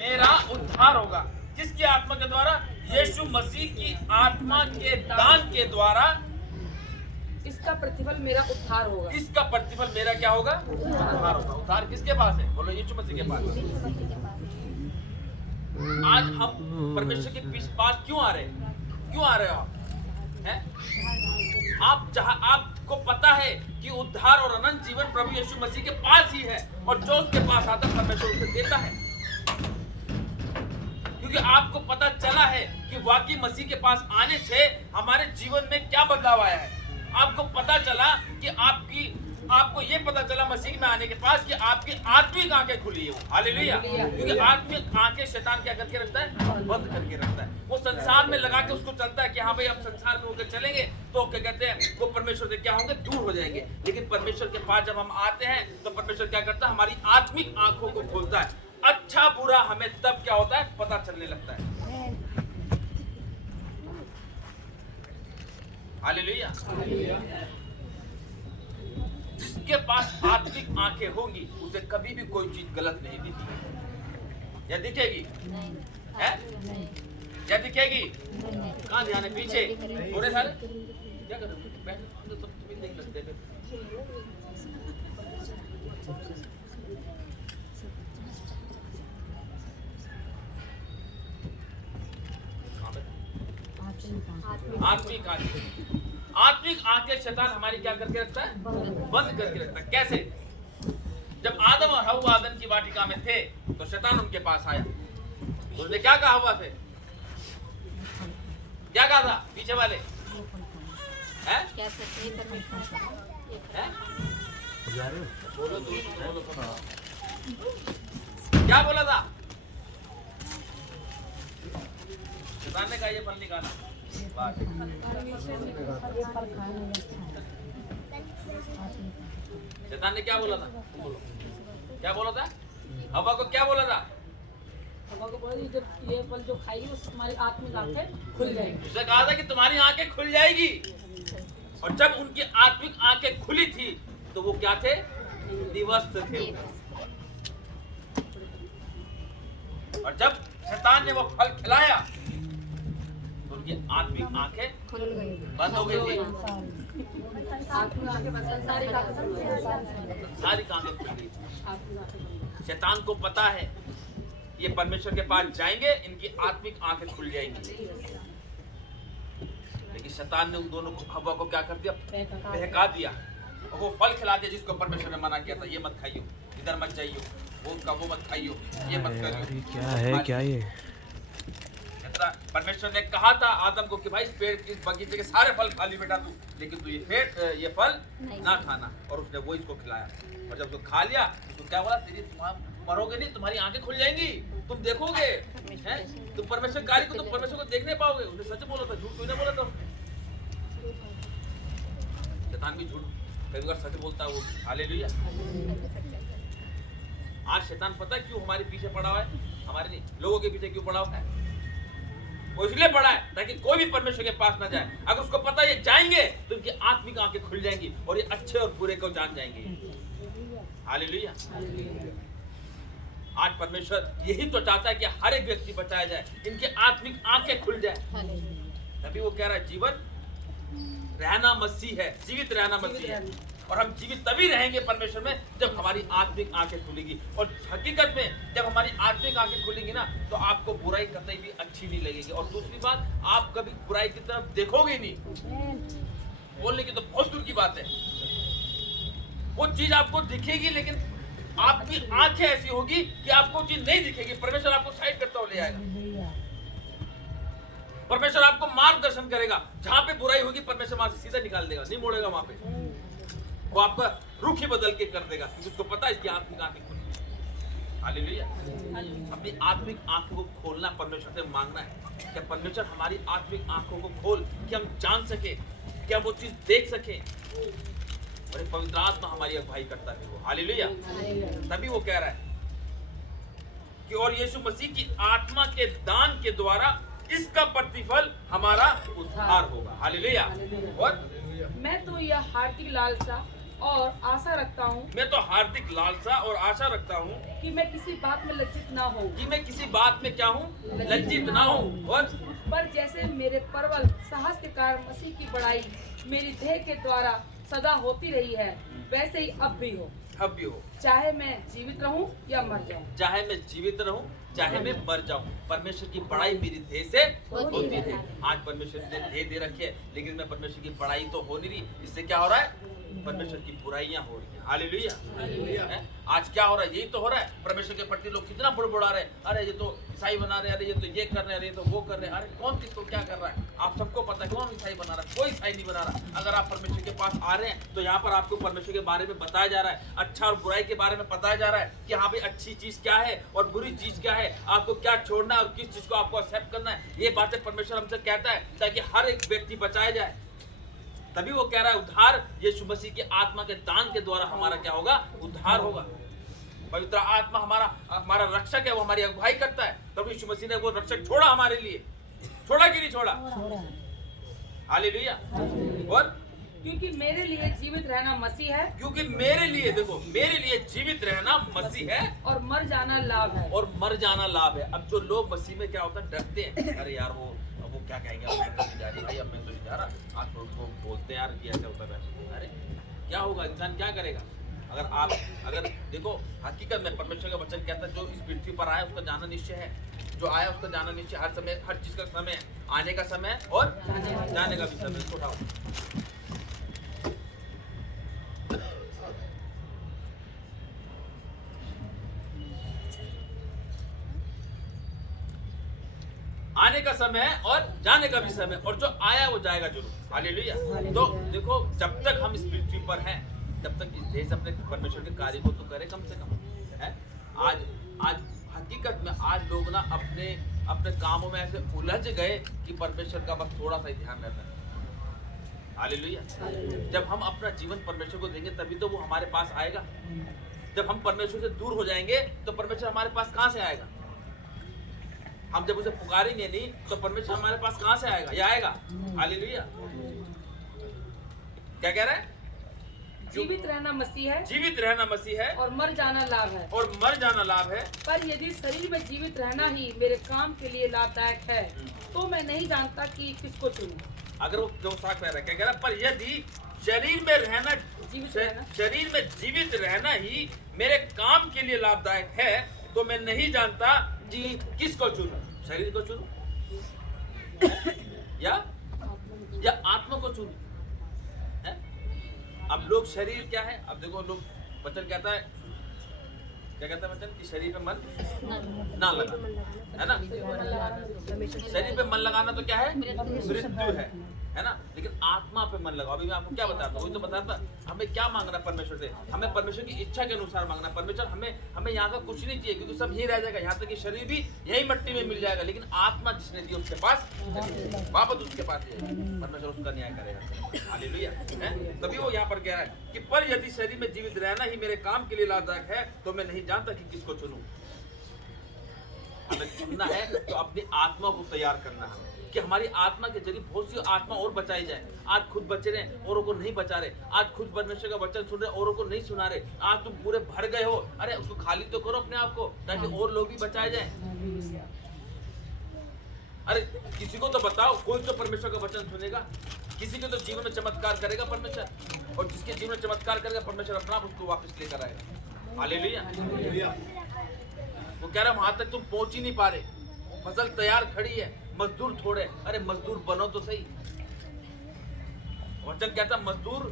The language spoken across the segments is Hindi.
मेरा उद्धार होगा। किसकी आत्मा के द्वारा? यीशु मसीह की आत्मा के दान के द्वारा इसका प्रतिफल मेरा उद्धार होगा। इसका प्रतिफल मेरा क्या होगा? उद्धार होगा। उद्धार किसके पास है? बोलो, यीशु मसीह के पास। आज हम परमेश्वर के पास क्यों आ रहे हैं? क्यों आ रहे हो आप? हैं? आप जहां आपको पता है कि उद्धार और अनंत जीवन प्रभु यीशु मसीह के पास ही है, और जो उसके पास आता है परमेश्वर उसे देता है, क्योंकि आपको पता चला है कि वाकई मसीह के पास आने से हमारे जीवन में क्या बदलाव आया है। आपको पता चला कि आपको ये पता चला मसीह में आने के पास कि आपकी आत्मिक आंखें खुली है। हालेलुया। क्योंकि आत्मिक आंखें शैतान क्या करके रखता है? बंद करके रखता है। वो संसार में लगा के उसको चलता है कि हाँ भाई, अब संसार में होकर चलेंगे तो क्या कहते हैं, वो परमेश्वर से क्या होंगे? दूर हो जाएंगे। लेकिन परमेश्वर के पास जब हम आते हैं तो परमेश्वर क्या करता है? हमारी आत्मिक आंखों को खोलता है। अच्छा बुरा हमें तब क्या होता है? पता चलने लगता है। हालेलुया। जिसके पास आत्मिक आंखें होंगी उसे कभी भी कोई चीज गलत नहीं दिखेगी। या दिखेगी? है? या दिखेगी? कहाँ ध्यान है? पीछे थोड़े सारे क्या कर रहे हो? बैठो, तो तुम्हें नहीं लगते। आत्मिक आंखें, आत्मिक आंखें शैतान हमारी क्या करके रखता है? बंद करके रखता है। कैसे? जब आदम और हव्वा आदम की वाटिका में थे तो शैतान उनके पास आया। उसने क्या कहा हव्वा से? क्या कहा था? पीछे वाले हैं? बोलो बोलो। क्या बोला था? शैतान ने कहा ये फल निकाला। शैतान ने क्या बोला था? क्या बोला था? हवा को क्या बोला था? हवा को बोला जब ये फल जो खाएगी उससे तुम्हारी आत्मिक आंखें खुल जाएगी। उसने कहा था कि तुम्हारी आंखें खुल जाएगी। और जब उनकी आत्मिक आंखें खुली थी तो वो क्या थे? दिवस्त थे। और जब शैतान ने वो फल खिलाया तो उनकी आत्मिक आंखें बंद हो गई थी। सारी आंखें खुल गई थी। शैतान को पता है ये परमेश्वर के पास जाएंगे, इनकी आत्मिक आंखें खुल जाएंगी। लेकिन शैतान ने उन दोनों को, हव्वा को क्या कर दिया? बहका दिया। और वो फल खिला दिया जिसको परमेश्वर ने मना किया था, ये मत खाइयो, इधर मत जाइयो, वो मत खाइयो, ये मत करियो। क्या है क्या ये? परमेश्वर ने कहा था आदम को कि भाई पेड़ इस बगीचे के सारे फल खा ली बेटा तू, लेकिन तू ये फल ना खाना। और उसने वो इसको खिलाया। और जब उसको खा लिया तो क्या बोला? तुम मरोगे नहीं, तुम्हारी आंखें खुल जाएंगी, तुम देखोगे। हैं? तुम परमेश्वर कार्य को, तुम परमेश्वर को देख नहीं पाओगे। उसने सच बोला था, झूठ कोई नहीं बोला था। शैतान भी झूठ कई बार सच बोलता है वो। हालेलुया। आज शैतान पता है क्यों हमारे पीछे पड़ा हुआ है? हमारे नहीं, लोगों के पीछे क्यों पड़ा हुआ है? वो इसलिए पड़ा है ताकि कोई भी परमेश्वर के पास ना जाए। अगर उसको पता ये जाएंगे तो उनकी आत्मिक आंखें खुल जाएंगी और ये अच्छे और बुरे को जान जाएंगे। हालेलुया। आज परमेश्वर यही तो चाहता है कि हर एक व्यक्ति बचाया जाए, इनकी आत्मिक आंखें खुल जाए। तभी वो कह रहा है जीवन रहना मसीह है, जीवित रहना मसीह है। और हम जीवित तभी रहेंगे परमेश्वर में जब हमारी आत्मिक आंखें खुलेगी। और हकीकत में जब हमारी आत्मिक आंखें खुलेंगी ना तो आपको बुराई कतई भी अच्छी नहीं लगेगी। और दूसरी बात, आप कभी बुराई की तरफ देखोगे नहीं। बोलने की तो बहुत दूर की बात है। वो चीज आपको दिखेगी लेकिन आपकी आंखें ऐसी होगी कि आपको चीज नहीं दिखेगी। परमेश्वर आपको साइड करता हुआ ले आएगा। परमेश्वर आपको मार्गदर्शन करेगा। जहां पे बुराई होगी परमेश्वर वहां से सीधा निकाल देगा, नहीं मोड़ेगा वहां पे। वो आपका रुख ही बदल के कर देगा, क्योंकि उसको पता है इसकी आत्मिक आंखें खुली। हालेलुया। अपनी आत्मिक आंखों को खोलना, परमेश्वर से मांगना है कि परमेश्वर हमारी आत्मिक आंखों को खोल कि हम जान सके, कि हम वो चीज देख सके। और पवित्र आत्मा हमारी अगुवाई करता है वो। हालेलुया। तभी वो कह रहा है कि और यीशु मसीह की आत्मा के दान के द्वारा इसका प्रतिफल हमारा उद्धार होगा। हालेलुया। और मैं तो यह हार्दिक लालसा और आशा रखता हूँ मैं तो हार्दिक लालसा और आशा रखता हूँ कि मैं किसी बात में लज्जित ना हूँ, कि मैं किसी बात में क्या हूँ, लज्जित ना हूँ। और पर जैसे मेरे प्रबल साहस के कारण मसीह की बड़ाई मेरी देह के द्वारा सदा होती रही है, वैसे ही अब भी हो, अब भी हो, चाहे मैं जीवित रहूं या मर जाऊं। चाहे मैं जीवित रहूं चाहे मैं मर जाऊं, परमेश्वर की बड़ाई मेरी देह से होती रहे। आज परमेश्वर ने देह दे रखी है, लेकिन मैं परमेश्वर की बड़ाई तो हो नहीं रही। इससे क्या हो रहा है? परमेश्वर की बुराइयां हो रही हैं। हालेलुया। हैं? आज क्या हो रहा है? यही तो हो रहा है। परमेश्वर के प्रति लोग कितना बुड़बुड़ा रहे हैं, अरे ये तो ईसाई बना रहे हैं, अरे ये तो ये कर रहे हैं, अरे ये तो वो कर रहे हैं। अरे कौन किसको क्या कर रहा है? आप सबको पता है कौन ईसाई बना रहा है? कोई ईसाई नहीं बना रहा। अगर आप परमेश्वर के पास आ रहे हैं तो यहाँ पर आपको परमेश्वर के बारे में बताया जा रहा है, अच्छा और बुराई के बारे में बताया जा रहा है कि हाँ भाई अच्छी चीज क्या है और बुरी चीज क्या है, आपको क्या छोड़ना है और किस चीज को आपको एक्सेप्ट करना है। ये बातें परमेश्वर हमसे कहता है ताकि हर एक व्यक्ति बचाया जाए। तभी वो कह रहा है उद्धार यीशु मसीह के आत्मा के दान के द्वारा हमारा क्या होगा? उद्धार होगा। पवित्र आत्मा हमारा रक्षक है, वो हमारी अगुवाई करता है। तब यीशु मसीह ने वो रक्षक छोड़ा हमारे लिए। छोड़ा कि नहीं छोड़ा? हालेलुया। और क्योंकि मेरे लिए जीवित रहना मसीह है, क्योंकि मेरे लिए, देखो, मेरे लिए जीवित रहना मसीह है और मर जाना लाभ है। और मर जाना लाभ है। अब जो लोग मसीह में क्या होता है, डरते हैं, अरे यार वो क्या कहेंगे, अब मैं तो नहीं जा रही भाई, अब मैं तो नहीं जा रहा। आज लोग बोलते हैं यार कि ऐसा होता है। अरे क्या होगा, इंसान क्या करेगा? अगर देखो, हकीकत में परमेश्वर का वचन कहता है जो इस पृथ्वी पर आया उसका जाना निश्चय है। जो आया उसका जाना निश्चय। हर समय, हर चीज का समय है, आने का समय और जाने का भी समय। इसको उठाओ। आने का समय है और जाने का भी समय, और जो आया वो जाएगा जरूर। हालेलुया। तो देखो, जब तक हम इस पृथ्वी पर हैं तब तक इस देश अपने परमेश्वर के कार्य को तो करे कम से कम है। आज हकीकत में आज लोग ना अपने कामों में ऐसे उलझ गए कि परमेश्वर का बस थोड़ा सा ही ध्यान रहता है। हालेलुया। जब हम अपना जीवन परमेश्वर को देंगे तभी तो वो हमारे पास आएगा। जब हम परमेश्वर से दूर हो जाएंगे तो परमेश्वर हमारे पास कहाँ से आएगा? हम जब उसे पुकारेंगे नहीं तो परमेश्वर हमारे पास कहाँ से आएगा? ये आएगा। हालेलुया। क्या कह रहा है? जीवित रहना मसीह है, जीवित रहना मसीह है और मर जाना लाभ है। और मर जाना लाभ है। पर यदि शरीर में जीवित रहना ही मेरे काम के लिए लाभदायक है तो मैं नहीं जानता कि किसको चुनूं। अगर वो क्यों साख रह रहा है, क्या कह रहा है? पर यदि शरीर में रहना, शरीर में जीवित रहना ही मेरे काम के लिए लाभदायक है तो मैं नहीं जानता जी किसको चुनूं। शरीर को चुनूं या आत्मा को चुनूं? अब लोग शरीर क्या है? अब देखो, लोग वचन कहता है, क्या कहता है वचन? कि शरीर पे मन ना लगा, है ना? शरीर पे मन लगाना तो क्या है? मृत्यु है ना? लेकिन आत्मा पे मन लगाओ। अभी मैं आपको क्या बताता हूँ, वही तो बताता, हमें क्या मांगना है परमेश्वर से? हमें परमेश्वर की इच्छा के अनुसार मांगना। परमेश्वर हमें यहाँ का कुछ नहीं चाहिए, क्योंकि सब यही रह जाएगा। यहाँ तक कि शरीर भी यही मिट्टी में मिल जाएगा, लेकिन आत्मा जिसने दी उसके पास वापस उसके पास परमेश्वर उसका न्याय करेगा। हालेलुया। तभी वो यहाँ पर कह रहा है कि पर यदि शरीर में जीवित रहना ही मेरे काम के लिए लाभदायक है तो मैं नहीं जानता कि किसको चुनूं। हमें चुनना है तो अपनी आत्मा को तैयार करना है कि हमारी आत्मा के जरिए बहुत सी आत्मा और बचाई जाए। आज खुद बचे रहे, औरों को नहीं बचा रहे। आज खुद परमेश्वर का वचन सुन रहे, औरों को नहीं सुना रहे। आज तुम पूरे भर गए हो, अरे उसको खाली तो करो अपने आप को, ताकि और लोग भी बचाए जाए। अरे किसी को तो बताओ, कोई तो परमेश्वर का वचन सुनेगा, किसी के तो जीवन में चमत्कार करेगा परमेश्वर, और जिसके जीवन में चमत्कार करेगा परमेश्वर अपना आप उसको वापस लेकर आएगा। हालेलुया। वो कह रहा है वहां तक तुम पहुंच ही नहीं पा रहे, फसल तैयार खड़ी है, मजदूर थोड़े। अरे मजदूर बनो तो सही। वचन कहता मजदूर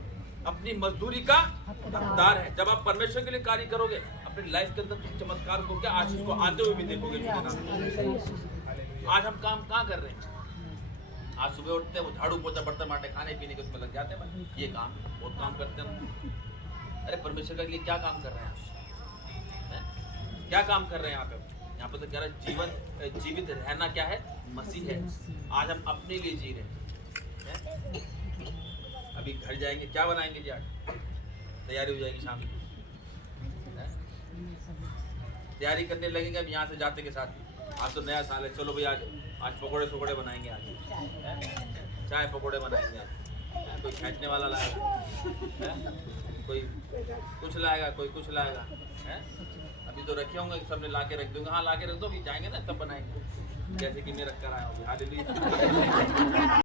अपनी मजदूरी का हकदार है। जब आप परमेश्वर के लिए कार्य करोगे अपनी लाइफ के अंदर तुम चमत्कार को, क्या आशीष को आते हुए भी देखोगे। आज हम काम कहाँ कर रहे हैं? आज सुबह उठते हैं, वो झाड़ू पोछा बर्तन बांटे खाने पीने के उसमें लग जाते हैं। ये काम बहुत काम करते हैं। अरे परमेश्वर के लिए क्या काम कर रहे हैं? क्या काम कर रहे हैं यहाँ पे तो कह रहा है जीवित रहना क्या है? मसीह है। आज हम अपने लिए जी रहे हैं। अभी घर जाएंगे, क्या बनाएंगे जी? आज तैयारी हो जाएगी शाम की, तैयारी करने लगेंगे अब यहाँ से जाते के साथ। आज तो नया साल है, चलो भाई आज पकौड़े बनाएंगे, आज चाय पकौड़े बनाएंगे। आज कोई खींचने वाला लाएगा, हैं? कोई कुछ लाएगा, कोई कुछ लाएगा, हैं? अभी तो रखे होंगे, सबने ला के रख दूंगा। हाँ ला के रख दो, अभी जाएंगे ना तब बनाएंगे, जैसे कि मैं रख कर आया हूँ। हालेलुया।